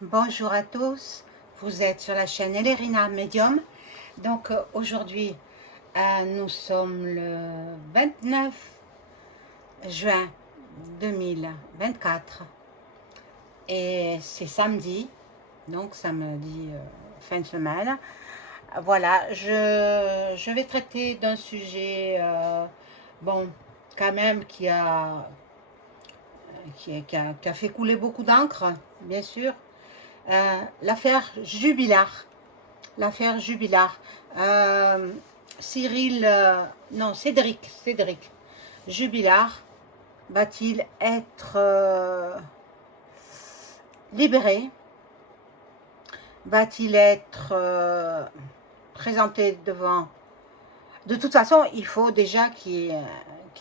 Bonjour à tous, vous êtes sur la chaîne Elérina Medium. Donc aujourd'hui, nous sommes le 29 juin 2024 et c'est samedi, donc samedi fin de semaine. Voilà, je vais traiter d'un sujet, bon, quand même qui a fait couler beaucoup d'encre, bien sûr. L'affaire Jubilard. L'affaire Jubilard. Euh, Cyril, non, Cédric Jubilard va-t-il être libéré? Va-t-il être présenté devant... De toute façon, il faut déjà qu'il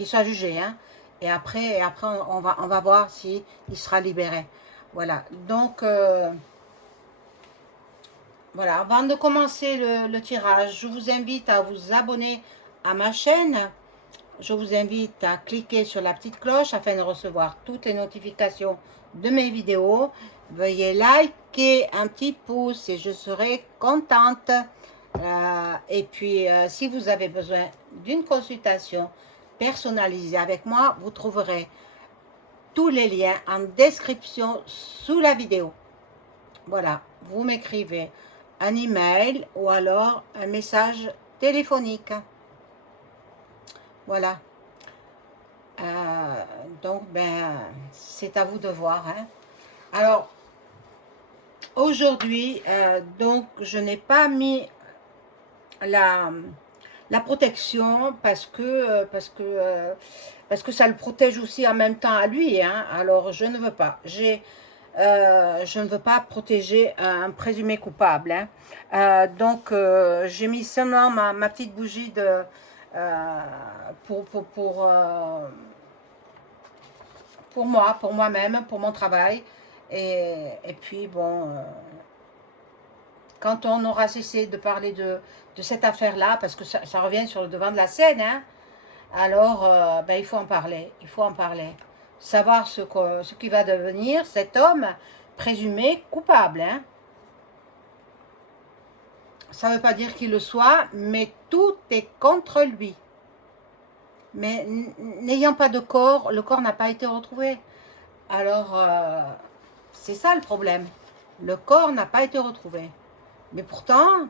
soit jugé, hein. Et après on va voir si il sera libéré. Voilà. Donc, voilà, avant de commencer le tirage, je vous invite à vous abonner à ma chaîne. Je vous invite à cliquer sur la petite cloche afin de recevoir toutes les notifications de mes vidéos. Veuillez liker un petit pouce et je serai contente. Et puis, si vous avez besoin d'une consultation personnalisée avec moi, vous trouverez tous les liens en description sous la vidéo. Voilà, vous m'écrivez un email ou alors un message téléphonique. Voilà. Donc, c'est à vous de voir, hein. Alors, aujourd'hui, donc, je n'ai pas mis la protection parce que ça le protège aussi en même temps à lui, hein. Alors, je ne veux pas. Je ne veux pas protéger un présumé coupable, hein. Donc, j'ai mis seulement ma petite bougie de, euh, pour moi, pour moi-même, pour mon travail. Et puis, bon, quand on aura cessé de parler de cette affaire-là, parce que ça revient sur le devant de la scène, hein, alors il faut en parler. Il faut en parler. Savoir ce qui va devenir cet homme présumé coupable, hein. Ça ne veut pas dire qu'il le soit, mais tout est contre lui. Mais n'ayant pas de corps, le corps n'a pas été retrouvé. Alors, c'est ça le problème. Le corps n'a pas été retrouvé. Mais pourtant,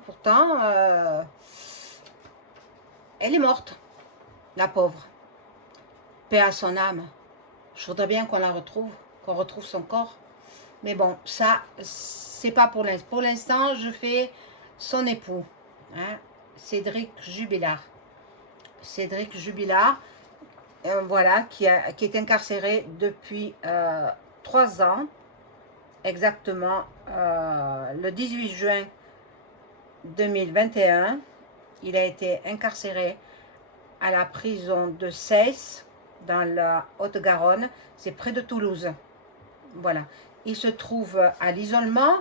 elle est morte, la pauvre. Paix à son âme. Je voudrais bien qu'on la retrouve, qu'on retrouve son corps. Mais bon, ça, c'est pas pour l'instant. Pour l'instant, je fais son époux, hein, Cédric Jubilard. Cédric Jubilard, voilà, qui est incarcéré depuis 3 ans, exactement le 18 juin 2021. Il a été incarcéré à la prison de Seyss, dans la Haute-Garonne, c'est près de Toulouse. Voilà. Il se trouve à l'isolement,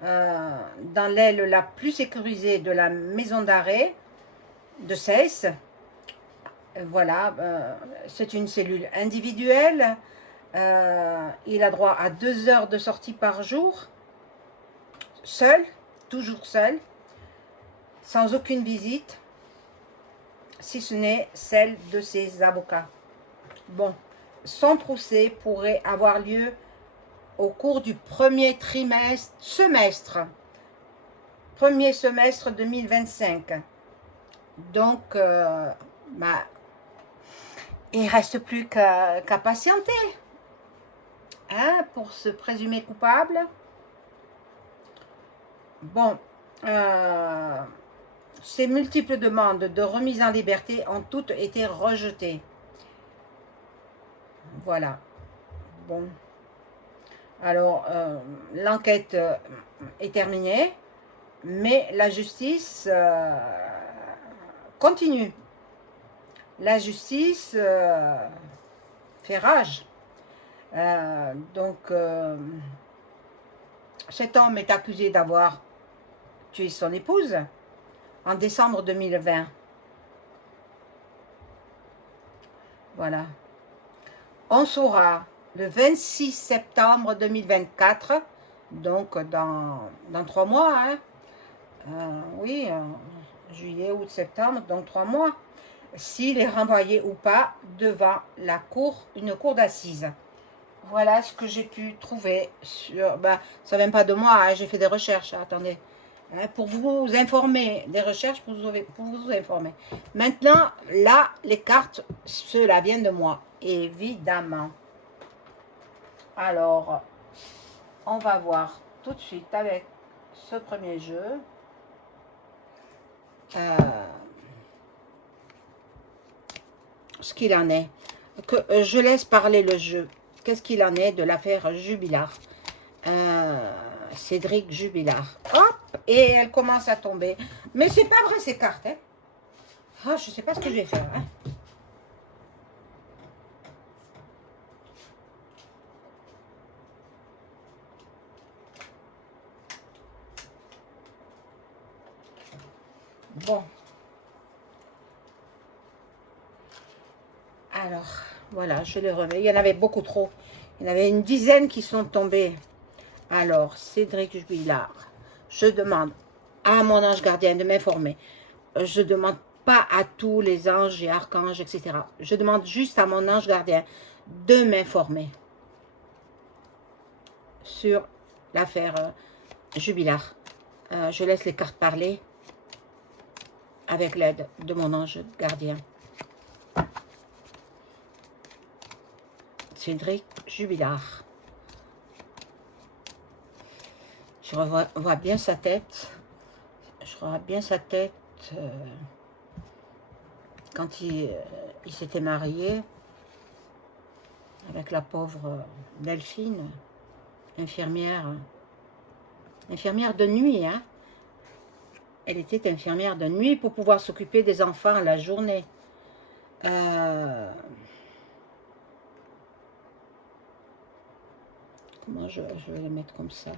dans l'aile la plus sécurisée de la maison d'arrêt de Seyss. Voilà, c'est une cellule individuelle. Il a droit à 2 heures de sortie par jour, seul, toujours seul, sans aucune visite, si ce n'est celle de ses avocats. Bon, son procès pourrait avoir lieu au cours du premier semestre 2025. Donc, il ne reste plus qu'à patienter, hein, pour se présumer coupable. Bon, ces multiples demandes de remise en liberté ont toutes été rejetées. Voilà. Bon. Alors, l'enquête est terminée, mais la justice continue. La justice fait rage. Donc, cet homme est accusé d'avoir tué son épouse en décembre 2020. Voilà. On saura le 26 septembre 2024 Donc, dans 3 mois, hein. Oui, juillet, août, septembre, dans 3 mois. S'il est renvoyé ou pas devant la cour, une cour d'assises. Voilà ce que j'ai pu trouver sur... Ben, ça ne vient pas de moi, hein, j'ai fait des recherches, hein, attendez. Hein, pour vous informer, des recherches pour vous informer. Maintenant, là, les cartes, cela vient de moi, évidemment. Alors, on va voir tout de suite avec ce premier jeu. Ce qu'il en est. Que je laisse parler le jeu. Qu'est-ce qu'il en est de l'affaire Jubilard? Cédric Jubilard. Hop, et elle commence à tomber. Mais c'est pas vrai ces cartes. Hein. Ah, je sais pas ce que je vais faire. Hein. Bon. Alors, voilà, je les remets. Il y en avait beaucoup trop. Il y en avait une dizaine qui sont tombés. Alors, Cédric Jubilard, je demande à mon ange gardien de m'informer. Je ne demande pas à tous les anges et archanges, etc. Je demande juste à mon ange gardien de m'informer sur l'affaire Jubilard. Je laisse les cartes parler avec l'aide de mon ange gardien. Cédric Jubilard. Je revois bien sa tête. Je revois bien sa tête quand il s'était marié avec la pauvre Delphine, infirmière de nuit. Hein. Elle était infirmière de nuit pour pouvoir s'occuper des enfants la journée. Comment je vais le mettre comme ça?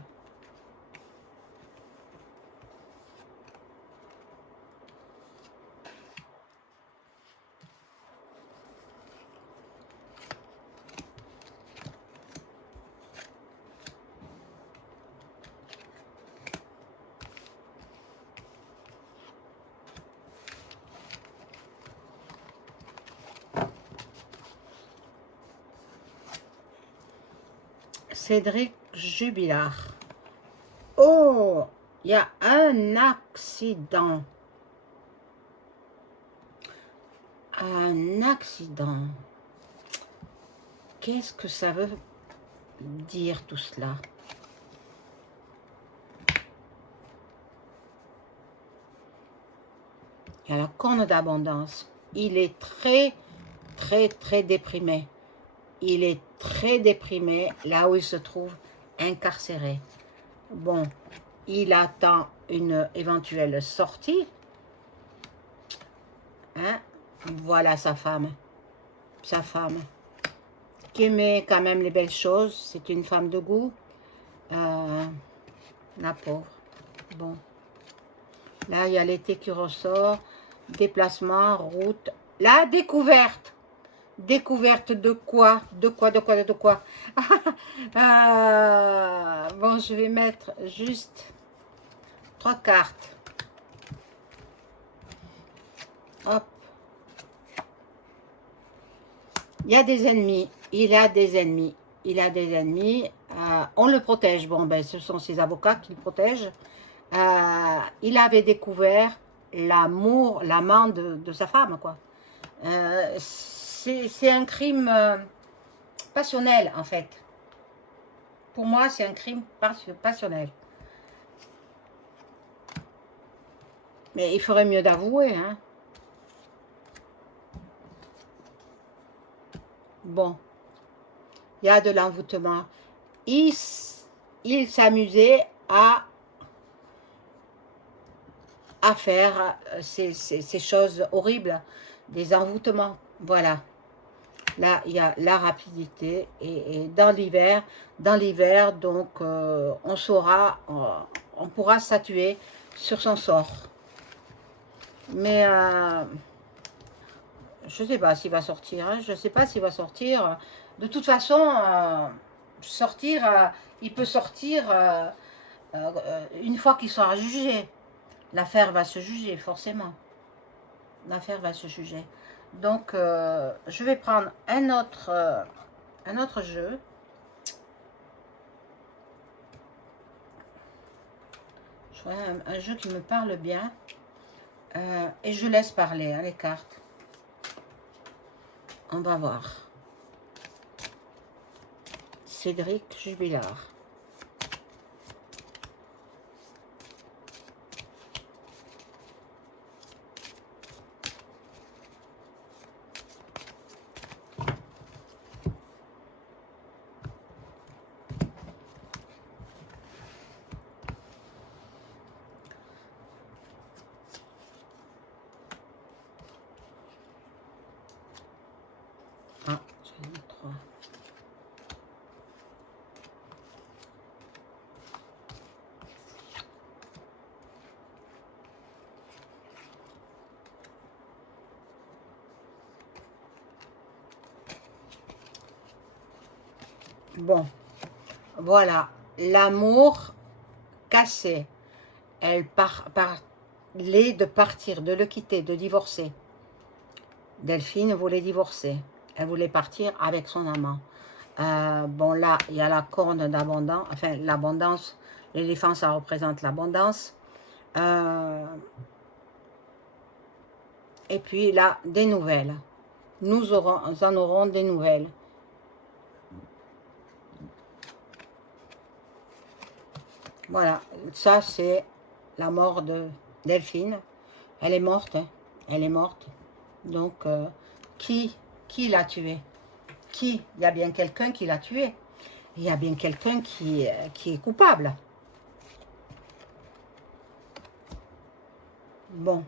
Cédric Jubilard. Oh, il y a un accident. Un accident. Qu'est-ce que ça veut dire tout cela? Il y a la corne d'abondance. Il est très, très, très déprimé. Il est très déprimé là où il se trouve incarcéré. Bon, il attend une éventuelle sortie. Hein? Voilà sa femme. Sa femme. Qui aimait quand même les belles choses. C'est une femme de goût. La pauvre. Bon. Là, il y a l'été qui ressort. Déplacement, route. La découverte. Découverte de quoi? De quoi? Bon, je vais mettre juste 3 cartes. Hop. Il y a des ennemis. Il a des ennemis. Il a des ennemis. On le protège. Bon, ben, ce sont ses avocats qui le protègent. Il avait découvert l'amour, l'amant de sa femme, quoi. C'est un crime passionnel, en fait. Pour moi, c'est un crime passionnel. Mais il ferait mieux d'avouer, hein. Bon. Il y a de l'envoûtement. Il s'amusait à faire ces choses horribles, des envoûtements. Voilà. Là, il y a la rapidité. Et dans l'hiver, donc, on saura, on pourra statuer sur son sort. Mais je ne sais pas s'il va sortir. Hein, je ne sais pas s'il va sortir. De toute façon, sortir, il peut sortir une fois qu'il sera jugé. L'affaire va se juger, forcément. L'affaire va se juger. Donc, je vais prendre un autre jeu. Je vois un jeu qui me parle bien. Et je laisse parler hein, les cartes. On va voir. Cédric Jubilard. Ah, j'en ai 3. Bon, voilà. L'amour cassé. Elle parlait de partir, de le quitter, de divorcer. Delphine voulait divorcer. Elle voulait partir avec son amant. Bon, là, il y a la corne d'abondance. Enfin, l'abondance. L'éléphant, ça représente l'abondance. Et puis, là, des nouvelles. Nous en aurons des nouvelles. Voilà. Ça, c'est la mort de Delphine. Elle est morte. Hein. Elle est morte. Donc, qui l'a tuée? Qui? Il y a bien quelqu'un qui l'a tuée. Il y a bien quelqu'un qui est coupable. Bon.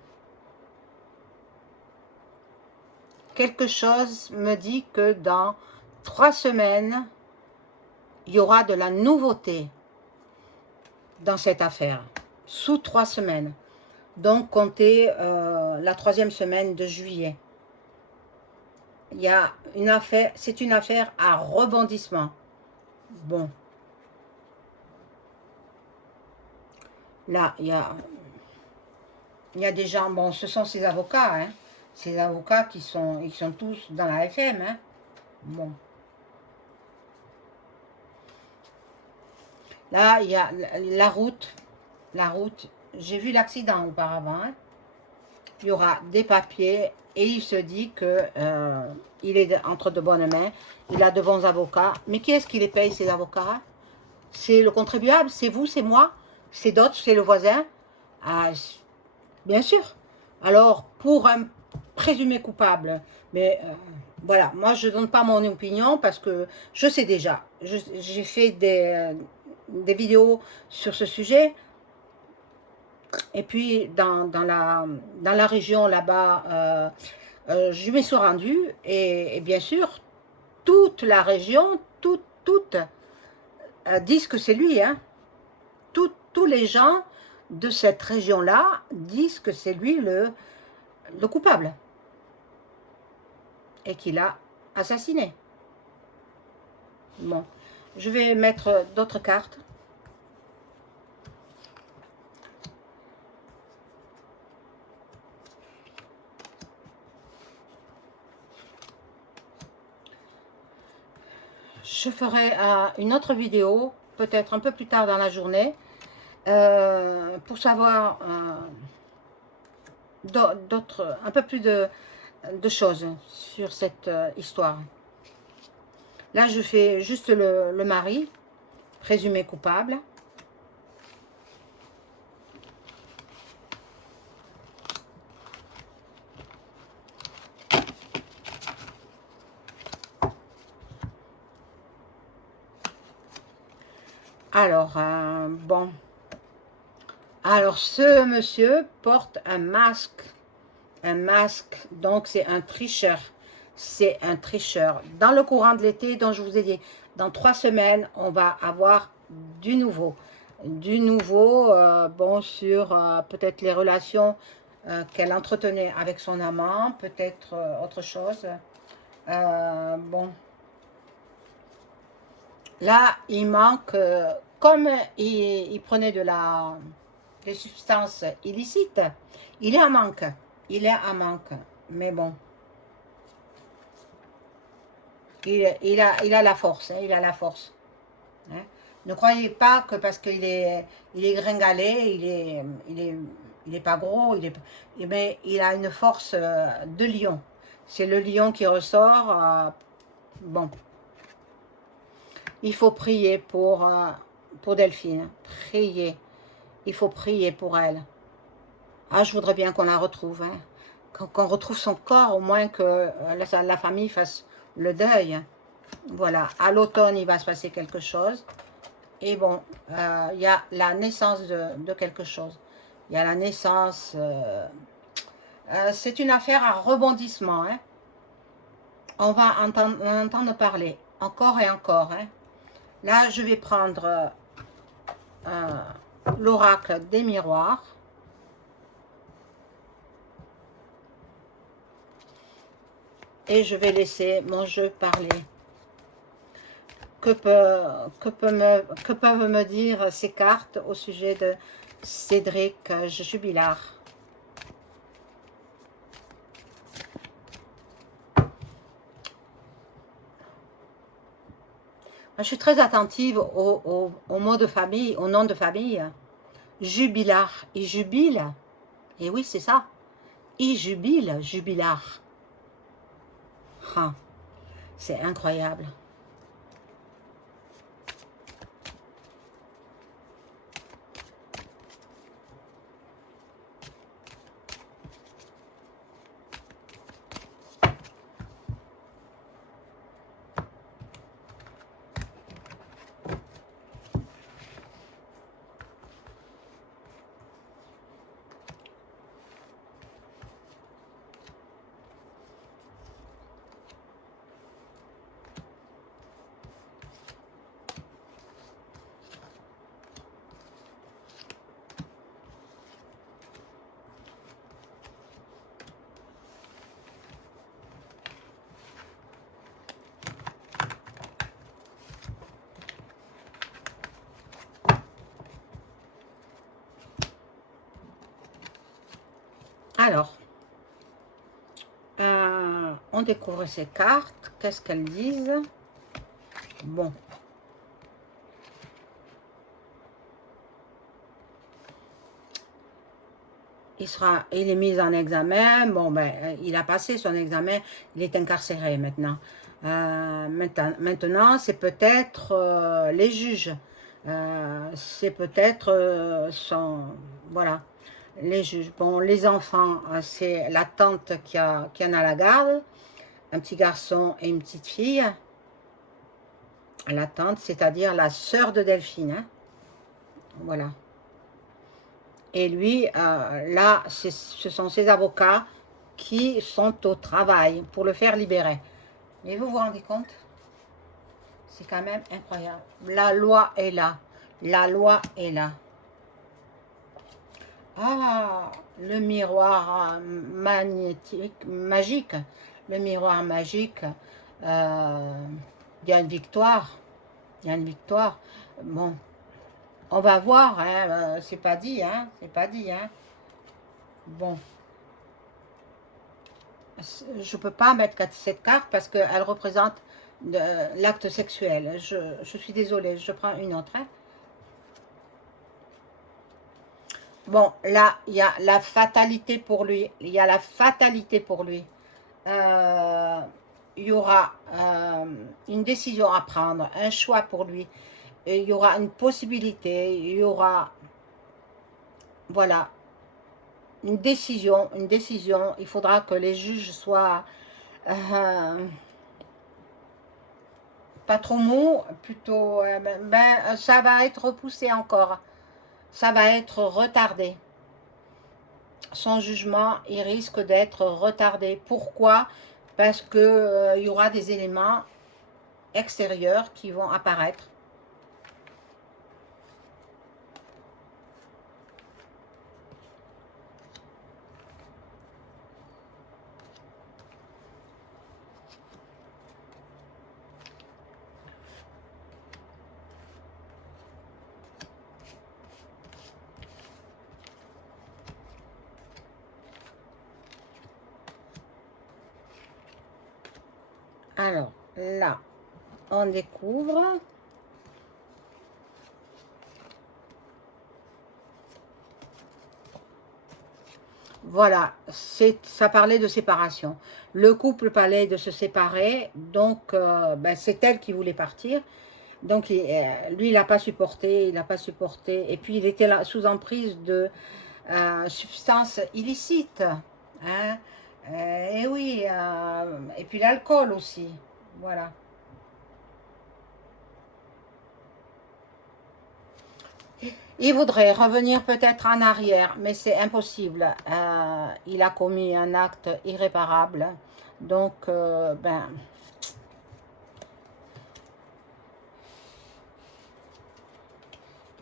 Quelque chose me dit que dans 3 semaines, il y aura de la nouveauté dans cette affaire. Sous 3 semaines. Donc, comptez la 3e semaine de juillet. Il y a une affaire, c'est une affaire à rebondissement. Bon. Là, il y a des gens, bon, ce sont ces avocats, hein. Ces avocats ils sont tous dans la FM, hein. Bon. Là, il y a la route. La route, j'ai vu l'accident auparavant, hein. Il y aura des papiers et il se dit que il est entre de bonnes mains, il a de bons avocats. Mais qui est-ce qui les paye, ces avocats? C'est le contribuable, c'est vous, c'est moi, c'est d'autres, c'est le voisin. Ah, bien sûr. Alors, pour un présumé coupable, mais voilà, moi je ne donne pas mon opinion parce que je sais déjà. J'ai fait des vidéos sur ce sujet. Et puis, dans la région là-bas, je m'y suis rendue. Et bien sûr, toute la région, toutes disent que c'est lui. Hein. Tous les gens de cette région-là disent que c'est lui le coupable. Et qu'il a assassiné. Bon, je vais mettre d'autres cartes. Je ferai une autre vidéo, peut-être un peu plus tard dans la journée, pour savoir un peu plus de choses sur cette histoire. Là, je fais juste le mari, présumé coupable. Alors, bon. Alors, ce monsieur porte un masque. Un masque, donc c'est un tricheur. C'est un tricheur. Dans le courant de l'été, dont je vous ai dit, dans 3 semaines, on va avoir du nouveau. Du nouveau, bon, sur peut-être les relations qu'elle entretenait avec son amant, peut-être autre chose. Bon. Là, il manque, comme il prenait des substances illicites, il est en manque. Il est en manque. Mais bon, il a la force. Hein, il a la force. Hein. Ne croyez pas que parce il est gringalé, il est pas gros, mais il a une force de lion. C'est le lion qui ressort. Bon, il faut prier pour Delphine. Prier. Il faut prier pour elle. Ah, je voudrais bien qu'on la retrouve. Hein. Qu'on retrouve son corps, au moins que la famille fasse le deuil. Voilà. À l'automne, il va se passer quelque chose. Et bon, il y a la naissance de quelque chose. Il y a la naissance... c'est une affaire à rebondissement. Hein. On va entendre parler encore et encore. Hein. Là, je vais prendre l'oracle des miroirs. Et je vais laisser mon jeu parler. Que peuvent me dire ces cartes au sujet de Cédric Jubilard? Je suis très attentive au mot de famille, au nom de famille. Jubilard. Il jubile. Et oui, c'est ça. Il jubile, Jubilard. Ah, c'est incroyable. Alors, on découvre ces cartes. Qu'est-ce qu'elles disent? Bon. Il est mis en examen. Bon, ben, il a passé son examen. Il est incarcéré maintenant. Maintenant, c'est peut-être les juges. C'est peut-être voilà, les juges. Bon, les enfants, c'est la tante qui en a la garde. Un petit garçon et une petite fille. La tante, c'est-à-dire la sœur de Delphine. Hein. Voilà. Et lui, là, ce sont ses avocats qui sont au travail pour le faire libérer. Mais vous vous rendez compte? C'est quand même incroyable. La loi est là. La loi est là. Ah, le miroir magnétique, magique. Le miroir magique. Il y a une victoire. Il y a une victoire. Bon, on va voir. Hein, c'est pas dit. Hein, c'est pas dit. Hein. Bon. Je ne peux pas mettre cette carte parce qu'elle représente l'acte sexuel. Je suis désolée, je prends une autre. Hein. Bon, là, il y a la fatalité pour lui. Il y a la fatalité pour lui. Il y aura une décision à prendre, un choix pour lui. Et il y aura une possibilité, il y aura, voilà, une décision. Il faudra que les juges soient pas trop mou, plutôt, ça va être repoussé encore. Ça va être retardé. Son jugement, il risque d'être retardé. Pourquoi? Parce que il y aura des éléments extérieurs qui vont apparaître. Alors, là, on découvre. Voilà, ça parlait de séparation. Le couple parlait de se séparer, donc ben, c'est elle qui voulait partir. Donc lui, il n'a pas supporté, il n'a pas supporté. Et puis il était là, sous emprise de substances illicites. Hein. Et oui, et puis l'alcool aussi. Voilà. Il voudrait revenir peut-être en arrière, mais c'est impossible. Il a commis un acte irréparable. Donc, ben,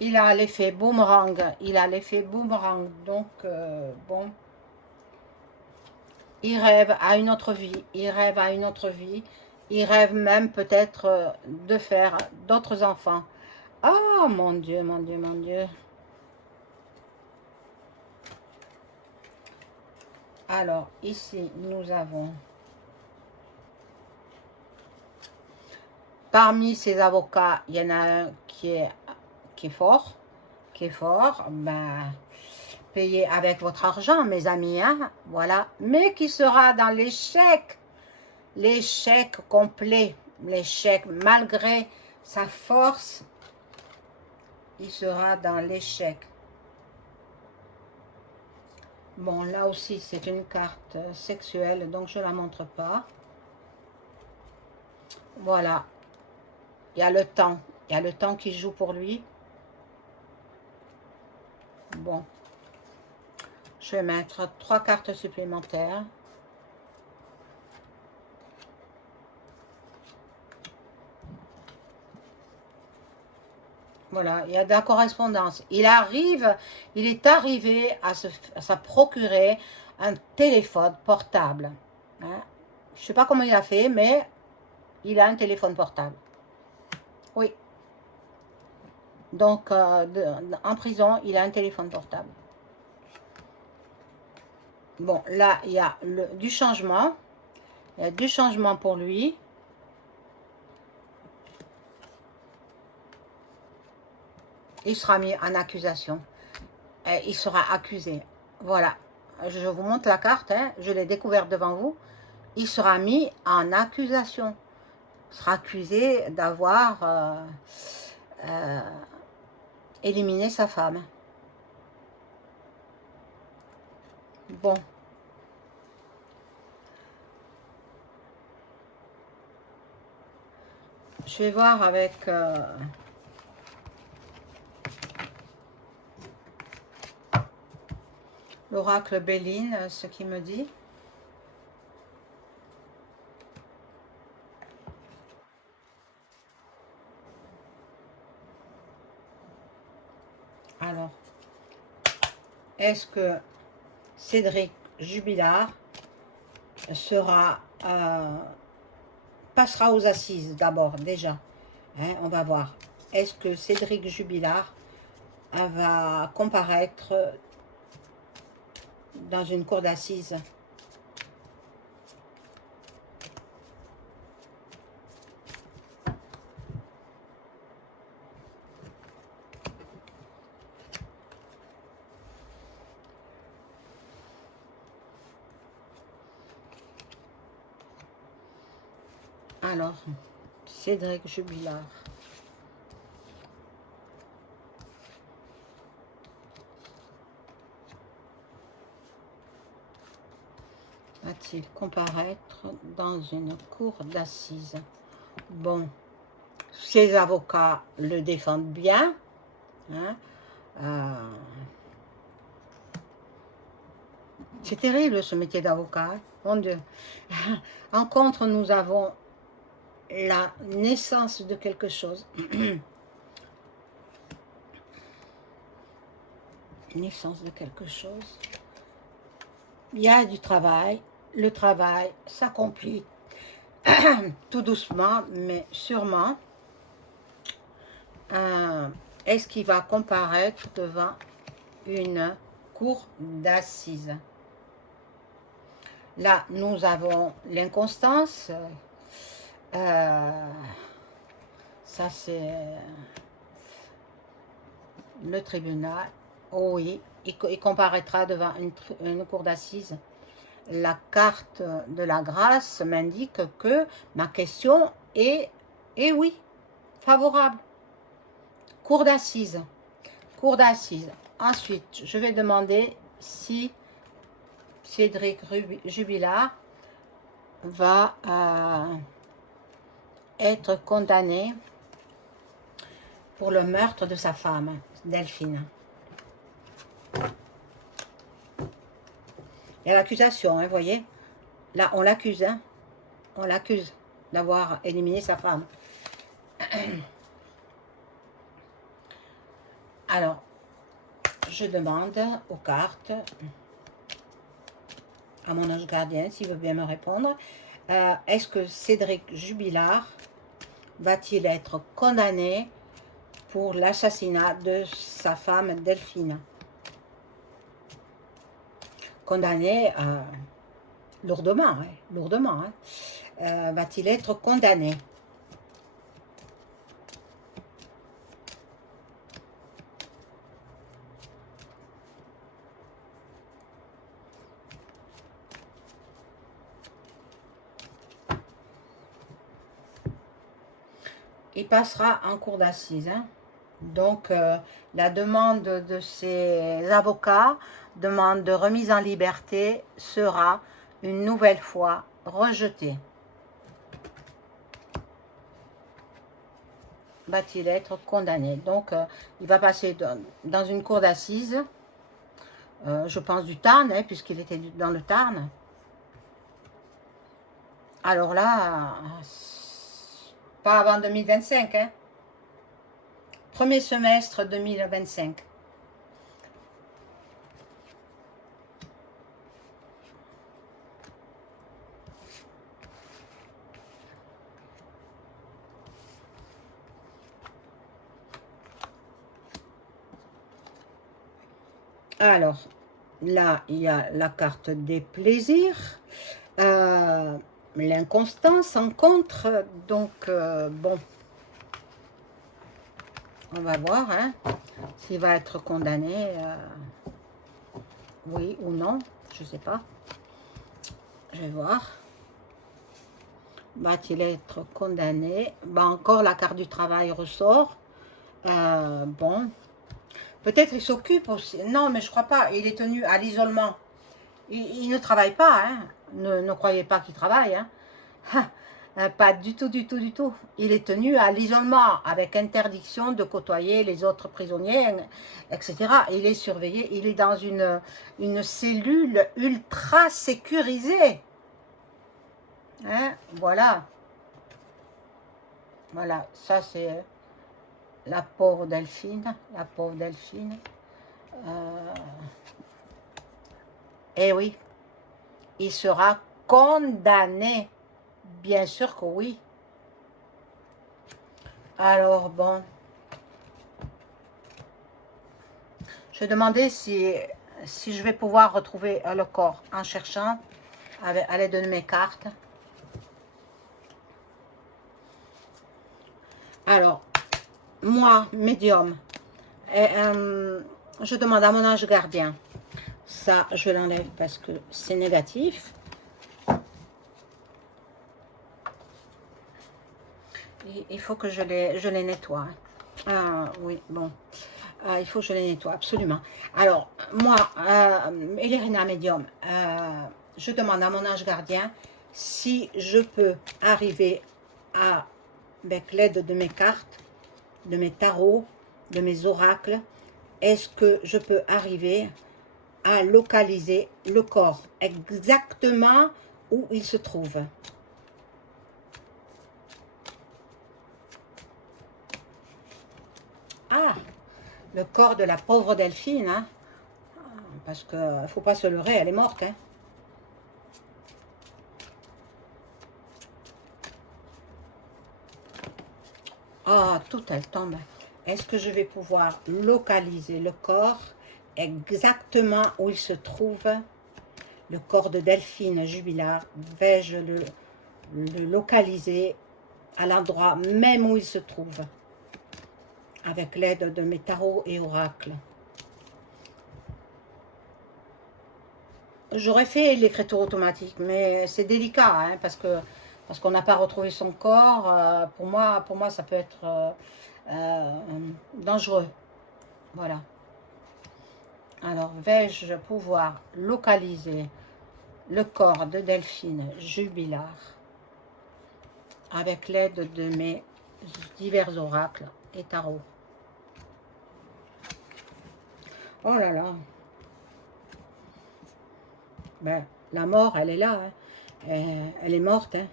il a l'effet boomerang. Il a l'effet boomerang. Donc, bon, il rêve à une autre vie. Il rêve à une autre vie. Il rêve même peut-être de faire d'autres enfants. Oh mon Dieu, mon Dieu, mon Dieu. Alors, ici, nous avons, parmi ces avocats, il y en a un qui est fort, ben, payé avec votre argent, mes amis, hein, voilà, mais qui sera dans l'échec complet, l'échec, malgré sa force, il sera dans l'échec. Bon, là aussi, c'est une carte sexuelle, donc je ne la montre pas. Voilà. Il y a le temps. Il y a le temps qui joue pour lui. Bon. Je vais mettre 3 cartes supplémentaires. Voilà, il y a de la correspondance. Il est arrivé à se procurer un téléphone portable. Hein. Je ne sais pas comment il a fait, mais il a un téléphone portable. Oui. Donc, en prison, il a un téléphone portable. Bon, là, il y a du changement. Il y a du changement pour lui. Il sera mis en accusation. Et il sera accusé. Voilà. Je vous montre la carte. Hein. Je l'ai découverte devant vous. Il sera mis en accusation. Il sera accusé d'avoir éliminé sa femme. Bon. Je vais voir avec l'oracle Béline ce qu'il me dit. Alors, est-ce que Cédric Jubilard passera aux assises d'abord, déjà. Hein, on va voir. Est-ce que Cédric Jubilard va comparaître dans une cour d'assises? Alors, Cédric Jubilard. Va-t-il comparaître dans une cour d'assises? Bon, ses avocats le défendent bien. Hein, c'est terrible ce métier d'avocat. Hein, mon Dieu. En contre, nous avons la naissance de quelque chose. Naissance de quelque chose. Il y a du travail. Le travail s'accomplit tout doucement, mais sûrement. Est-ce qu'il va comparaître devant une cour d'assises? Là, nous avons l'inconstance. Euh, ça, c'est le tribunal. Oh oui, il comparaîtra devant une cour d'assises. La carte de la grâce m'indique que ma question est, eh oui, favorable. Cour d'assises. Cour d'assises. Ensuite, je vais demander si Cédric Jubilard va être condamné pour le meurtre de sa femme, Delphine. Il y a l'accusation, hein, vous voyez. Là, on l'accuse, hein. On l'accuse d'avoir éliminé sa femme. Alors, je demande aux cartes, à mon ange gardien, s'il veut bien me répondre, est-ce que Cédric Jubilard va-t-il être condamné pour l'assassinat de sa femme Delphine? Condamné lourdement, hein, lourdement. Hein. Va-t-il être condamné? Il passera en cour d'assises. Hein. Donc, la demande de ses avocats, demande de remise en liberté, sera une nouvelle fois rejetée. Va-t-il être condamné? Donc, il va passer dans une cour d'assises, je pense du Tarn, hein, puisqu'il était dans le Tarn. Alors là, pas avant 2025, hein. Premier semestre 2025. Alors, là, il y a la carte des plaisirs. L'inconstance en contre. Donc, bon, on va voir hein, s'il va être condamné. Oui ou non, je ne sais pas. Je vais voir. Va-t-il être condamné? Encore la carte du travail ressort. Bon. Peut-être il s'occupe aussi. Non, mais je crois pas. Il est tenu à l'isolement. Il ne travaille pas. Hein. Ne croyez pas qu'il travaille. Hein. Pas du tout, du tout, du tout. Il est tenu à l'isolement avec interdiction de côtoyer les autres prisonniers, etc. Il est surveillé. Il est dans une cellule ultra sécurisée. Hein, voilà. Voilà, ça c'est la pauvre Delphine. La pauvre Delphine. Eh oui, il sera condamné. Bien sûr que oui. Alors bon. Je demandais si je vais pouvoir retrouver le corps en cherchant à l'aide de mes cartes. Alors, moi, médium, je demande à mon ange gardien. Ça, je l'enlève parce que c'est négatif. Il faut que je les nettoie. Oui, bon. Il faut que je les nettoie, absolument. Alors, moi, Elérina Médium, je demande à mon ange gardien si je peux arriver avec l'aide de mes cartes, de mes tarots, de mes oracles, est-ce que je peux arriver à localiser le corps exactement où il se trouve? Ah, le corps de la pauvre Delphine, hein? Parce qu'il ne faut pas se leurrer, elle est morte. Hein? Ah, tout elle tombe. Est-ce que je vais pouvoir localiser le corps exactement où il se trouve? Le corps de Delphine Jubilard, vais-je le localiser à l'endroit même où il se trouve, avec l'aide de mes tarots et oracles. J'aurais fait l'écriture automatique, mais c'est délicat, hein, parce qu'on n'a pas retrouvé son corps. Pour moi, ça peut être euh, dangereux. Voilà. Alors, vais-je pouvoir localiser le corps de Delphine Jubilar avec l'aide de mes divers oracles et tarots? Oh là là. Ben, la mort, elle est là. Hein. Elle est morte. Hein.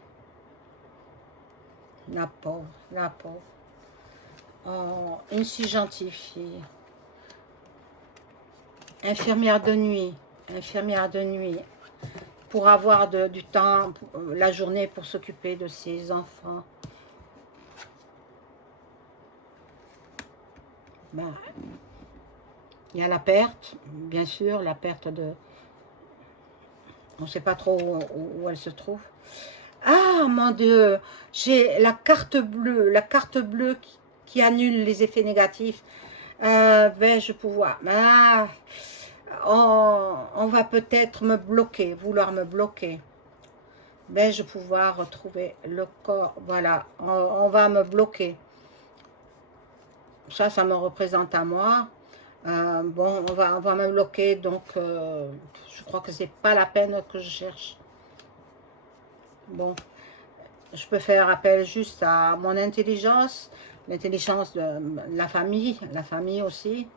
La pauvre, la pauvre. Oh, une si gentille fille. Infirmière de nuit. Infirmière de nuit. Pour avoir du temps, la journée pour s'occuper de ses enfants. Ben, il y a la perte, bien sûr, la perte de... On ne sait pas trop où elle se trouve. Ah, mon Dieu, j'ai la carte bleue qui annule les effets négatifs. Vais-je pouvoir... Ah, on va peut-être me bloquer, vouloir me bloquer. Vais-je pouvoir retrouver le corps? Voilà, on va me bloquer. Ça me représente à moi. Bon, on va me bloquer, donc je crois que c'est pas la peine que je cherche. Bon, je peux faire appel juste à mon intelligence, l'intelligence de la famille aussi.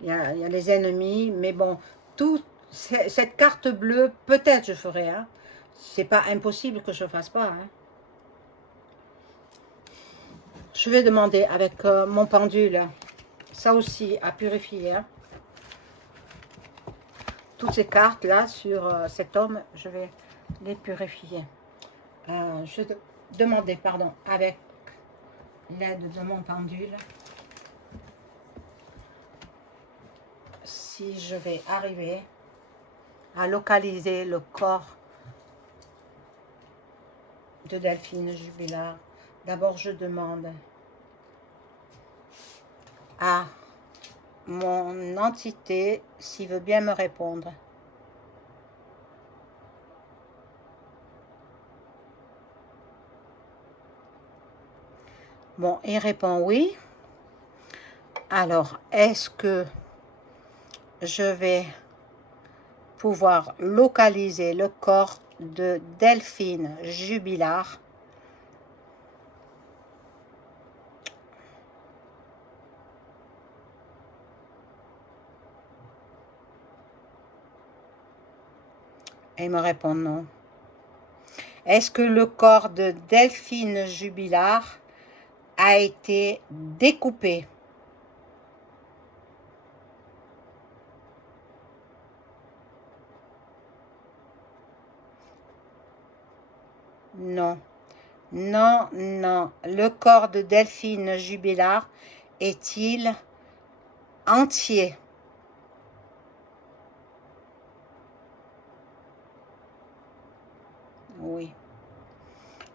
Il y a les ennemis, mais bon, cette carte bleue, peut-être je ferai. Hein. C'est pas impossible que je fasse pas. Hein. Je vais demander avec mon pendule, ça aussi à purifier. Hein. Toutes ces cartes là sur cet homme, je vais les purifier. Je vais demander, pardon, avec l'aide de mon pendule, si je vais arriver à localiser le corps de Delphine Jubilar. D'abord, je demande à mon entité s'il veut bien me répondre. Bon, il répond oui. Alors, est-ce que je vais pouvoir localiser le corps de Delphine Jubilar ? Et il me répond non. Est-ce que le corps de Delphine Jubilar a été découpé? Non. Non, non. Le corps de Delphine Jubilar est-il entier? Oui.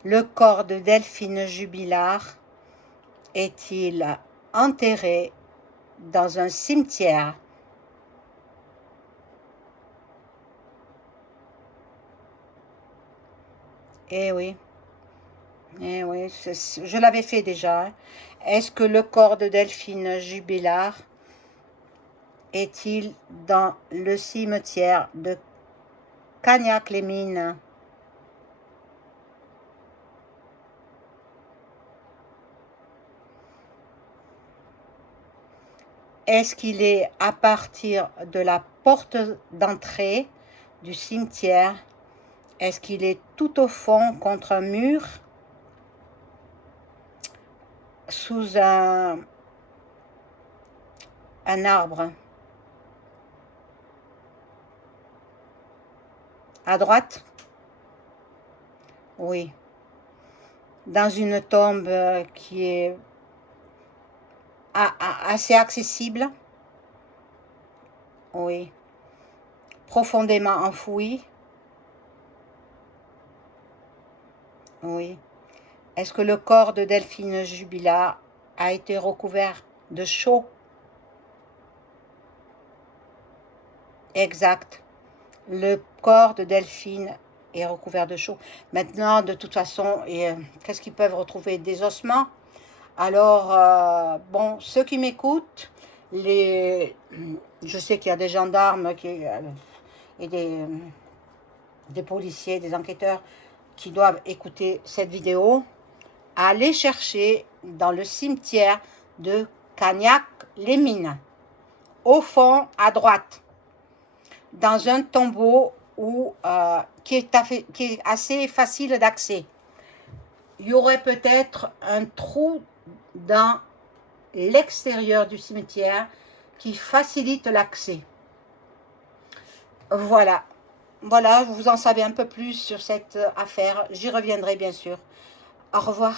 Le corps de Delphine Jubilar est-il enterré dans un cimetière? Eh oui. Eh oui, je l'avais fait déjà. Hein. Est-ce que le corps de Delphine Jubilar est-il dans le cimetière de Cagnac-les-Mines? Est-ce qu'il est à partir de la porte d'entrée du cimetière? Est-ce qu'il est tout au fond contre un mur? Sous un arbre? À droite? Oui. Dans une tombe qui est assez accessible? Oui. Profondément enfouie? Oui. Est-ce que le corps de Delphine Jubilat a été recouvert de chaux? Exact. Le corps de Delphine est recouvert de chaux. Maintenant, de toute façon, qu'est-ce qu'ils peuvent retrouver? Des ossements? Alors, bon, ceux qui m'écoutent, je sais qu'il y a des gendarmes et des policiers, des enquêteurs qui doivent écouter cette vidéo. Allez chercher dans le cimetière de Cagnac-les-Mines, au fond, à droite, dans un tombeau qui est assez facile d'accès. Il y aurait peut-être un trou dans l'extérieur du cimetière qui facilite l'accès. Voilà. Voilà, vous en savez un peu plus sur cette affaire. J'y reviendrai bien sûr. Au revoir.